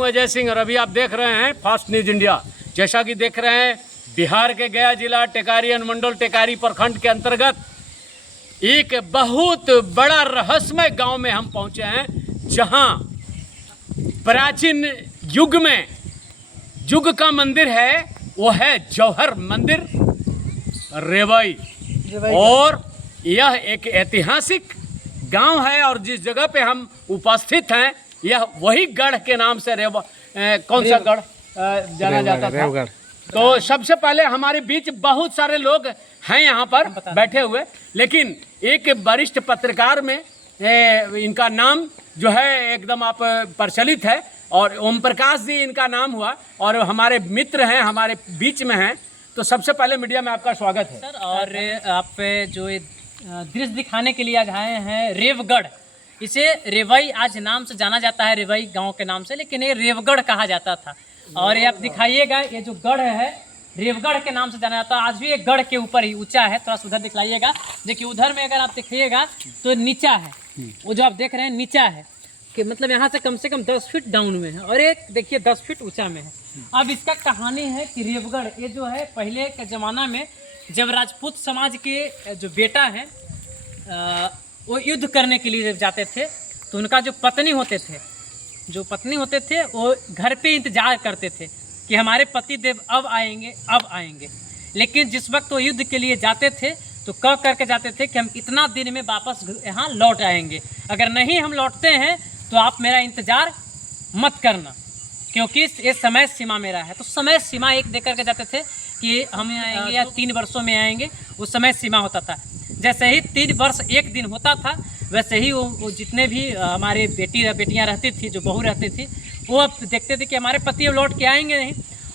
हूं अजय सिंह और अभी आप देख रहे हैं फास्ट न्यूज इंडिया। जैसा कि देख रहे हैं, बिहार के गया जिला टेकारी अनुमंडल टेकारी प्रखंड के अंतर्गत एक बहुत बड़ा रहस्यमय गांव में हम पहुंचे हैं, जहां प्राचीन युग में युग का मंदिर है, वो है जौहर मंदिर रेवई। और यह एक ऐतिहासिक गांव है और जिस जगह पे हम उपस्थित हैं यह वही गढ़ के नाम से कौन सा गढ़ जाना जाता था। तो सबसे पहले हमारे बीच बहुत सारे लोग हैं यहाँ पर बैठे हुए, लेकिन एक वरिष्ठ पत्रकार में इनका नाम जो है एकदम आप प्रचलित है और ओम प्रकाश जी इनका नाम हुआ और हमारे मित्र हैं, हमारे बीच में हैं। तो सबसे पहले मीडिया में आपका स्वागत है सर। और आप जो दृश्य दिखाने के लिए आज आए हैं रेवगढ़, इसे रेवई आज नाम से जाना जाता है, रेवई गांव के नाम से, लेकिन ये रेवगढ़ कहा जाता था। और ये आप दिखाइएगा, ये जो गढ़ है रेवगढ़ के नाम से जाना जाता है। आज भी एक गढ़ के ऊपर ही ऊंचा है, थोड़ा सा उधर दिखलाइएगा। देखिए उधर में अगर आप देखिएगा तो नीचा है, वो जो आप देख रहे हैं नीचा है कि मतलब यहाँ से कम 10 फीट डाउन में है और एक देखिए 10 फीट ऊंचा में है। अब इसका कहानी है कि रेवगढ़ ये जो है पहले के ज़माना में जब राजपूत समाज के जो बेटा हैं वो युद्ध करने के लिए जब जाते थे तो उनका जो पत्नी होते थे वो घर पे इंतजार करते थे कि हमारे पति देव अब आएंगे। लेकिन जिस वक्त वो युद्ध के लिए जाते थे तो कह करके जाते थे कि हम इतना दिन में वापस यहाँ लौट आएंगे, अगर नहीं हम लौटते हैं तो आप मेरा इंतज़ार मत करना, क्योंकि ये समय सीमा मेरा है। तो समय सीमा एक दे करके जाते थे कि हम आएंगे या 3 वर्षों में आएंगे, वो समय सीमा होता था। जैसे ही 3 वर्ष 1 दिन होता था वैसे ही वो जितने भी हमारे बेटियां रहती थी, जो बहू रहती थी, वो अब देखते थे कि हमारे पति अब लौट के आएंगे नहीं।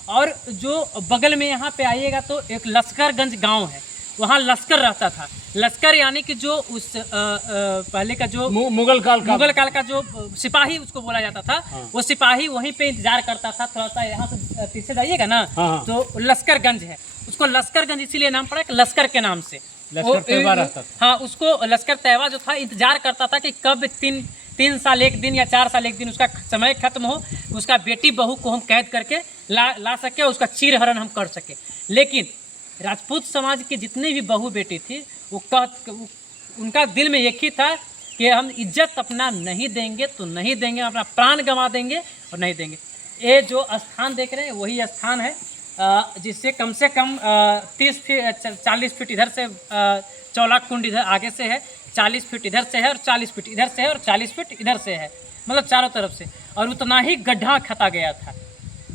और जो बगल में यहाँ पे आइएगा तो एक लश्करगंज गांव है, वहाँ लश्कर रहता था। लश्कर यानी कि जो उस पहले का जो मुगल काल का जो सिपाही उसको बोला जाता था। हाँ। वो सिपाही वहीं पे इंतजार करता था। थोड़ा सा यहाँ से पीछे जाइएगा ना। हाँ। तो लश्करगंज है, उसको लश्करगंज इसीलिए नाम पड़ा लश्कर के नाम से। लश्कर तैयबा रहता था। हाँ, उसको लश्कर तैयबा जो था इंतजार करता था कि कब 3 साल 1 दिन या 4 साल 1 दिन उसका समय खत्म हो, उसका बेटी बहू को हम कैद करके ला सके, उसका चीरहरण हम कर सके। लेकिन राजपूत समाज के जितने भी बहू बेटी थी उनका दिल में एक ही था कि हम इज्जत अपना नहीं देंगे तो नहीं देंगे, अपना प्राण गंवा देंगे और नहीं देंगे। ये जो स्थान देख रहे हैं वही स्थान है जिससे कम 40 फीट इधर से चौलाक कुंड इधर आगे से है, 40 फीट इधर से है और 40 फीट इधर से है और 40 फीट इधर से है, मतलब चारों तरफ से। और उतना ही गड्ढा खता गया था।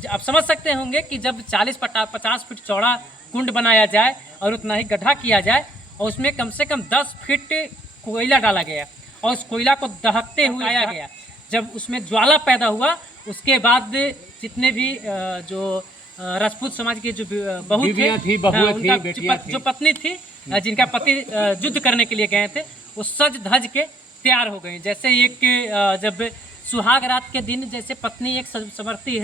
आप समझ सकते होंगे कि जब 40-50 फीट चौड़ा कुंड बनाया जाए और उतना ही गड्ढा किया जाए और उसमें कम से कम 10 फीट कोयला डाला गया और उस कोयला को दहकते हुए आया गया। जब उसमें ज्वाला पैदा हुआ उसके बाद जितने भी जो राजपूत समाज के जो बहू थी, जो पत्नी थी, जिनका पति युद्ध करने के लिए गए थे, वो सज धज के तैयार हो गई। जैसे एक जब सुहाग रात के दिन जैसे पत्नी एक सजती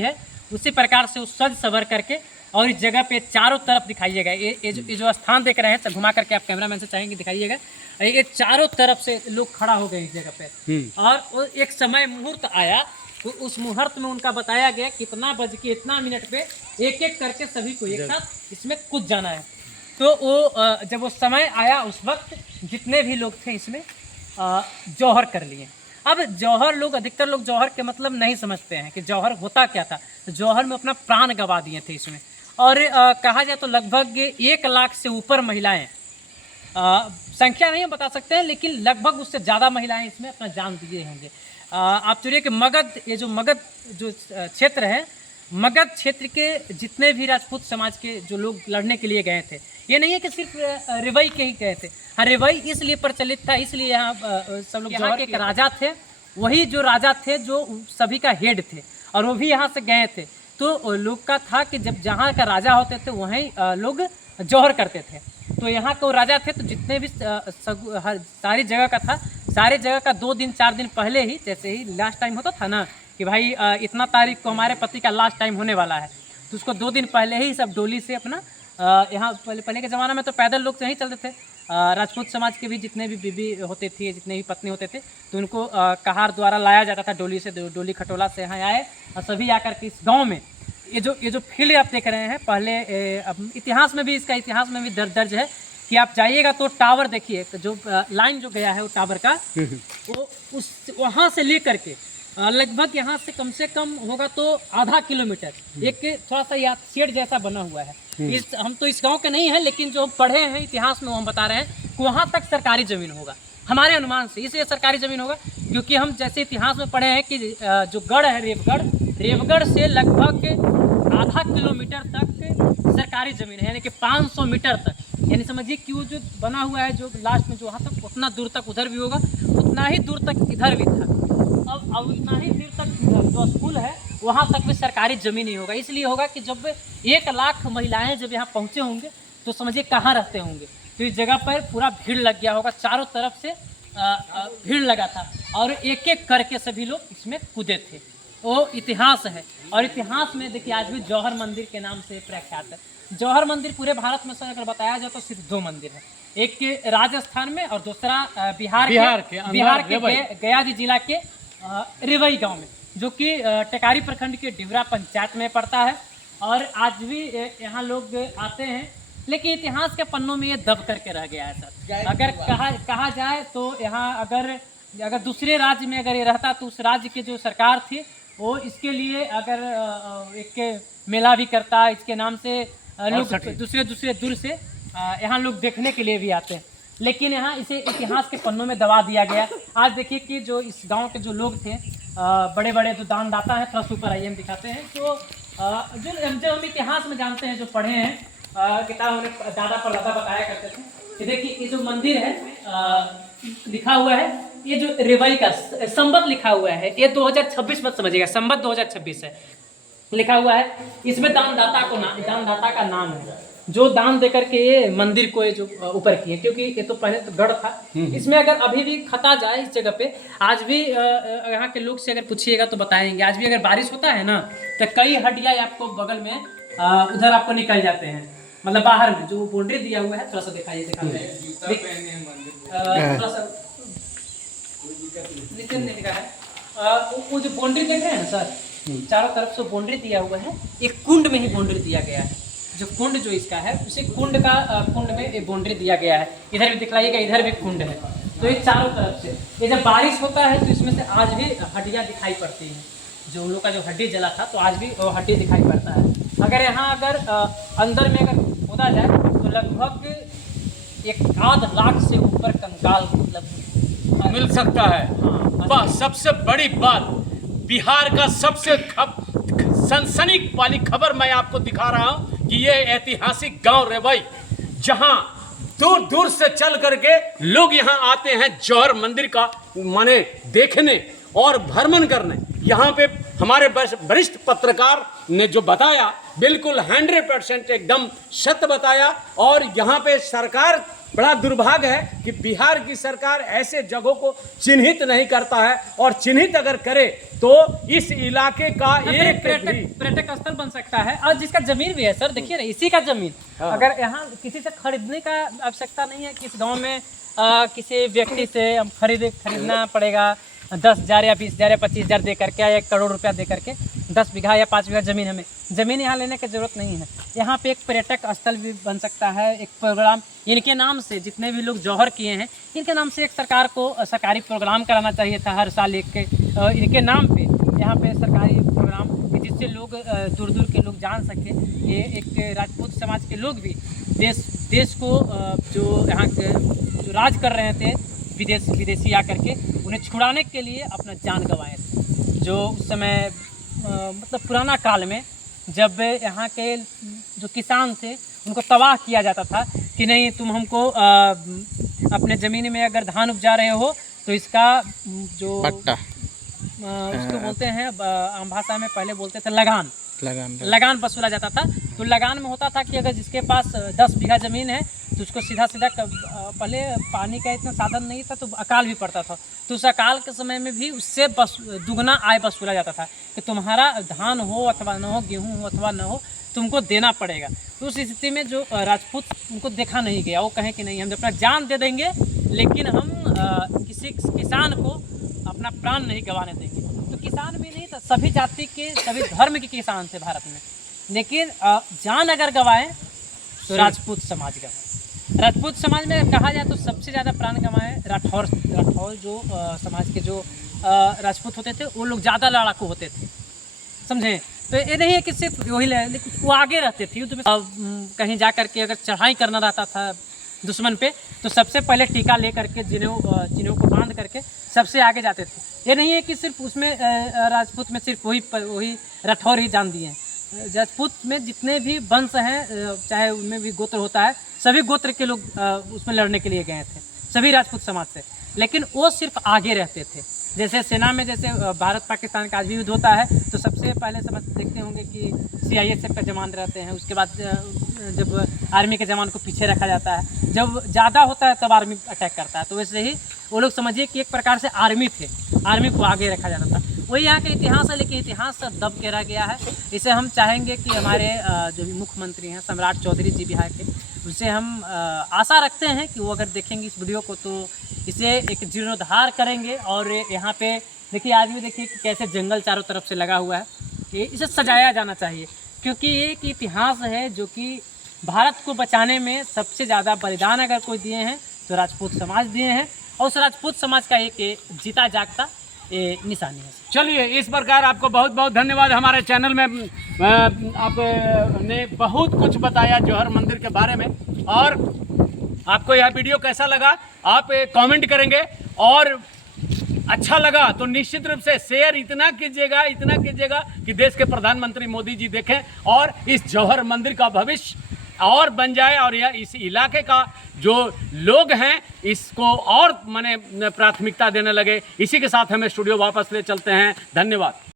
है, उसी प्रकार से वो सज सवर करके और इस जगह पे चारों तरफ दिखाइएगा। ये जो स्थान देख रहे हैं, घुमा करके आप कैमरामैन से चाहेंगे दिखाइएगा। ये चारों तरफ से लोग खड़ा हो गए इस जगह पे। और एक समय मुहूर्त आया तो उस मुहूर्त में उनका बताया गया कितना बज के इतना मिनट पे एक एक करके सभी को एक साथ इसमें कूद जाना है। तो वो जब वो समय आया उस वक्त जितने भी लोग थे इसमें जौहर कर लिए। अब जौहर लोग, अधिकतर लोग जौहर के मतलब नहीं समझते हैं कि जौहर होता क्या था। तो जौहर में अपना प्राण गंवा दिए थे इसमें। और कहा जाए तो लगभग 1 लाख से ऊपर महिलाएं, संख्या नहीं हम बता सकते हैं, लेकिन लगभग उससे ज़्यादा महिलाएं इसमें अपना जान दिए होंगे। आप चलिए कि मगध, ये जो मगध जो क्षेत्र है, मगध क्षेत्र के जितने भी राजपूत समाज के जो लोग लड़ने के लिए गए थे, ये नहीं है कि सिर्फ रेवई के ही गए थे। हाँ, रेवई इसलिए प्रचलित था, इसलिए यहाँ सब लोग, यहाँ के एक राजा थे, वही जो राजा थे जो सभी का हेड थे और वो भी यहाँ से गए थे। तो लोग का था कि जब जहाँ का राजा होते थे वहीं लोग जौहर करते थे। तो यहाँ के राजा थे तो जितने भी सारी जगह का था, सारी जगह का 2 दिन 4 दिन पहले ही, जैसे ही लास्ट टाइम होता था ना कि भाई इतना तारीख को हमारे पति का लास्ट टाइम होने वाला है, तो उसको 2 दिन पहले ही सब डोली से अपना यहाँ पहले के ज़माना में तो पैदल लोग नहीं चलते थे, राजपूत समाज के भी जितने भी बीबी होते थे, जितने भी पत्नी होते थे, तो उनको कहार द्वारा लाया जाता था डोली से, डोली खटोला से यहाँ आए और सभी आकर के इस गांव में ये जो फील्ड आप देख रहे हैं, पहले अब इतिहास में भी, इसका इतिहास में भी दर्ज है कि आप जाइएगा तो टावर देखिए, जो लाइन जो गया है वो टावर का, वो उस वहाँ से लेकर के लगभग यहाँ से कम होगा तो आधा किलोमीटर एक थोड़ा सा या शेड जैसा बना हुआ है। हम तो इस गांव के नहीं हैं, लेकिन जो पढ़े हैं इतिहास में वो हम बता रहे हैं कि वहाँ तक सरकारी ज़मीन होगा हमारे अनुमान से, इसलिए सरकारी ज़मीन होगा क्योंकि हम जैसे इतिहास में पढ़े हैं कि जो गढ़ है रेवगढ़ से लगभग आधा किलोमीटर तक सरकारी ज़मीन है, यानी कि 500 मीटर तक, यानी समझिए कि वो जो बना हुआ है जो लास्ट में जो वहाँ तक उतना दूर तक उधर भी होगा, उतना ही दूर तक इधर भी था। अब उतना ही दूर तक जो स्कूल है वहाँ तक भी सरकारी ज़मीन ही होगा। इसलिए होगा कि जब 1 लाख महिलाएं जब यहाँ पहुँचे होंगे तो समझिए कहाँ रहते होंगे, तो इस जगह पर पूरा भीड़ लग गया होगा, चारों तरफ से भीड़ लगा था और एक एक करके सभी लोग इसमें कूदे थे। वो इतिहास है, और इतिहास में देखिए आज भी जौहर मंदिर के नाम से प्रख्यात है। जौहर मंदिर पूरे भारत में अगर बताया जाए तो सिर्फ 2 मंदिर है, एक राजस्थान में और दूसरा बिहार के गया जिला के रेवई गांव में, जो कि टेकारी प्रखंड के डिवरा पंचायत में पड़ता है। और आज भी यहाँ लोग आते हैं, लेकिन इतिहास के पन्नों में ये दब करके रह गया है सर। अगर कहा जाए तो यहाँ अगर दूसरे राज्य में अगर ये रहता तो उस राज्य के जो सरकार थी वो इसके लिए अगर एक मेला भी करता, इसके नाम से लोग दूसरे दूर से यहाँ लोग देखने के लिए भी आते हैं, लेकिन यहाँ इसे इतिहास के पन्नों में दबा दिया गया। आज देखिए कि जो इस गांव के जो लोग थे, बड़े बड़े जो दानदाता हैं, थोड़ा ऊपर आइए हम दिखाते हैं, तो जो हम इतिहास में जानते हैं, जो पढ़े हैं किताब में दादा परदादा बताया करते थे कि देखिए ये जो मंदिर है लिखा हुआ है, ये जो रेवई का संबत लिखा हुआ है, ये 2026 मत समझिएगा, संबत 2026 है लिखा हुआ है। इसमें दानदाता का नाम है जो दान देकर के ये मंदिर को ये जो ऊपर किए, क्योंकि ये तो पहले तो गढ़ था। इसमें अगर अभी भी खता जाए इस जगह पे, आज भी यहाँ के लोग से अगर पूछिएगा तो बताएंगे, आज भी अगर बारिश होता है ना तो कई हड्डियाँ आपको बगल में उधर आपको निकल जाते हैं, मतलब बाहर में जो बाउंड्री दिया हुआ है, थोड़ा सा दिखाइए थोड़ा सा नीचे नहीं दिखा है, वो जो बाउंड्री देख रहे हैं ना सर, चारों तरफ से बाउंड्री दिया हुआ है, एक कुंड में ही बाउंड्री दिया गया है, जो कुंड जो इसका है उसे कुंड में एक बाउंड्री दिया गया है। इधर भी दिखलाइएगा, इधर भी कुंड है, तो ये चारों तरफ से ये जब बारिश होता है तो इसमें से आज भी हड्डियाँ दिखाई पड़ती हैं, जो उन लोग का जो हड्डी जला था तो आज भी वो हड्डी दिखाई पड़ता है। अगर यहाँ अगर अंदर में अगर खोदा जाए तो लगभग 1.5 लाख से ऊपर कंकाल मतलब मिल सकता है। वाह, सबसे बड़ी बात, बिहार का सबसे सनसनी वाली खबर मैं आपको दिखा रहा हूं कि ये ऐतिहासिक गांव रेवई, जहां दूर दूर से चल करके लोग यहां आते हैं जौहर मंदिर का माने देखने और भ्रमण करने। यहाँ पे हमारे वरिष्ठ पत्रकार ने जो बताया बिल्कुल 100% एकदम सत्य बताया। और यहाँ पे सरकार, बड़ा दुर्भाग्य है कि बिहार की सरकार ऐसे जगहों को चिन्हित नहीं करता है, और चिन्हित अगर करे तो इस इलाके का एक पर्यटक स्थल बन सकता है। और जिसका जमीन भी है सर, देखिए ना, इसी का जमीन अगर यहाँ किसी से खरीदने का आवश्यकता नहीं है कि इस गाँव में किसी व्यक्ति से हम खरीदना पड़ेगा 10,000 या 20,000 या 25,000 दे करके, या 1 करोड़ रुपया दे करके 10 बीघा या 5 बीघा ज़मीन, हमें ज़मीन यहाँ लेने की ज़रूरत नहीं है। यहाँ पे एक पर्यटक स्थल भी बन सकता है, एक प्रोग्राम इनके नाम से, जितने भी लोग जौहर किए हैं इनके नाम से एक सरकार को सरकारी प्रोग्राम कराना चाहिए था हर साल, इनके नाम पे यहाँ पे सरकारी प्रोग्राम, जिससे लोग दूर दूर के लोग जान सके। ये एक राजपूत समाज के लोग भी देश को जो यहाँ के जो राज कर रहे थे विदेशी आकर के, उन्हें छुड़ाने के लिए अपना जान गंवाए थे। जो उस समय मतलब पुराना काल में जब यहाँ के जो किसान थे उनको तबाह किया जाता था कि नहीं, तुम हमको अपने ज़मीन में अगर धान उपजा रहे हो तो इसका जो उसको बोलते हैं आम भाषा में पहले बोलते थे लगान वसूला जाता था। तो लगान में होता था कि अगर जिसके पास 10 बीघा ज़मीन है तो उसको सीधा सीधा पहले पानी का इतना साधन नहीं था तो अकाल भी पड़ता था, तो उस अकाल के समय में भी उससे दुगना आय वसूला जाता था कि तुम्हारा धान हो अथवा न हो, गेहूँ हो अथवा न हो, तुमको देना पड़ेगा। तो उस स्थिति में जो राजपूत उनको देखा नहीं गया, वो कहें कि नहीं हम अपना जान दे देंगे लेकिन हम किसी किसान को अपना प्राण नहीं गंवाने देंगे। तो किसान भी नहीं था, सभी जाति के सभी धर्म के किसान थे भारत में, लेकिन जान अगर गंवाएं तो राजपूत समाज गंवाए। राजपूत समाज में कहा जाए तो सबसे ज़्यादा प्राण गंवाए राठौर जो समाज के जो राजपूत होते थे वो लोग ज़्यादा लड़ाकू होते थे, समझे। तो ये नहीं है कि सिर्फ वही, लेकिन वो आगे रहते थे युद्ध में। कहीं जा करके अगर चढ़ाई करना रहता था दुश्मन पे तो सबसे पहले टीका ले करके जिन्हों को बांध करके सबसे आगे जाते थे। ये नहीं है कि सिर्फ उसमें राजपूत में सिर्फ वही राठौर ही जान दिए हैं। राजपूत में जितने भी वंश हैं, चाहे उनमें भी गोत्र होता है, सभी गोत्र के लोग उसमें लड़ने के लिए गए थे, सभी राजपूत समाज से, लेकिन वो सिर्फ आगे रहते थे। जैसे सेना में जैसे भारत पाकिस्तान का आज भी युद्ध होता है तो सबसे पहले समझ देखते होंगे कि CISF का जवान रहते हैं, उसके बाद जब आर्मी के जवान को पीछे रखा जाता है, जब ज़्यादा होता है तब आर्मी अटैक करता है। तो वैसे ही वो लोग समझिए कि एक प्रकार से आर्मी थे, आर्मी को आगे रखा जाता था। वही यहाँ का इतिहास है, लेकिन इतिहास दब के रह गया है। इसे हम चाहेंगे कि हमारे जो भी मुख्यमंत्री हैं सम्राट चौधरी जी बिहार के, उनसे हम आशा रखते हैं कि वो अगर देखेंगे इस वीडियो को तो इसे एक जीर्णोद्धार करेंगे। और यहाँ पे देखिए आज भी देखिए कि कैसे जंगल चारों तरफ से लगा हुआ है, इसे सजाया जाना चाहिए, क्योंकि ये एक इतिहास है जो कि भारत को बचाने में सबसे ज़्यादा बलिदान अगर कोई दिए हैं तो राजपूत समाज दिए हैं, और उस राजपूत समाज का एक जीता जागता निशानी है। चलिए, इस प्रकार आपको बहुत बहुत धन्यवाद। हमारे चैनल में आपने बहुत कुछ बताया जौहर मंदिर के बारे में, और आपको यह वीडियो कैसा लगा आप कमेंट करेंगे, और अच्छा लगा तो निश्चित रूप से शेयर इतना कीजिएगा कि देश के प्रधानमंत्री मोदी जी देखें और इस जौहर मंदिर का भविष्य और बन जाए, और यह इस इलाके का जो लोग हैं इसको और माने प्राथमिकता देने लगे। इसी के साथ हमें स्टूडियो वापस ले चलते हैं। धन्यवाद।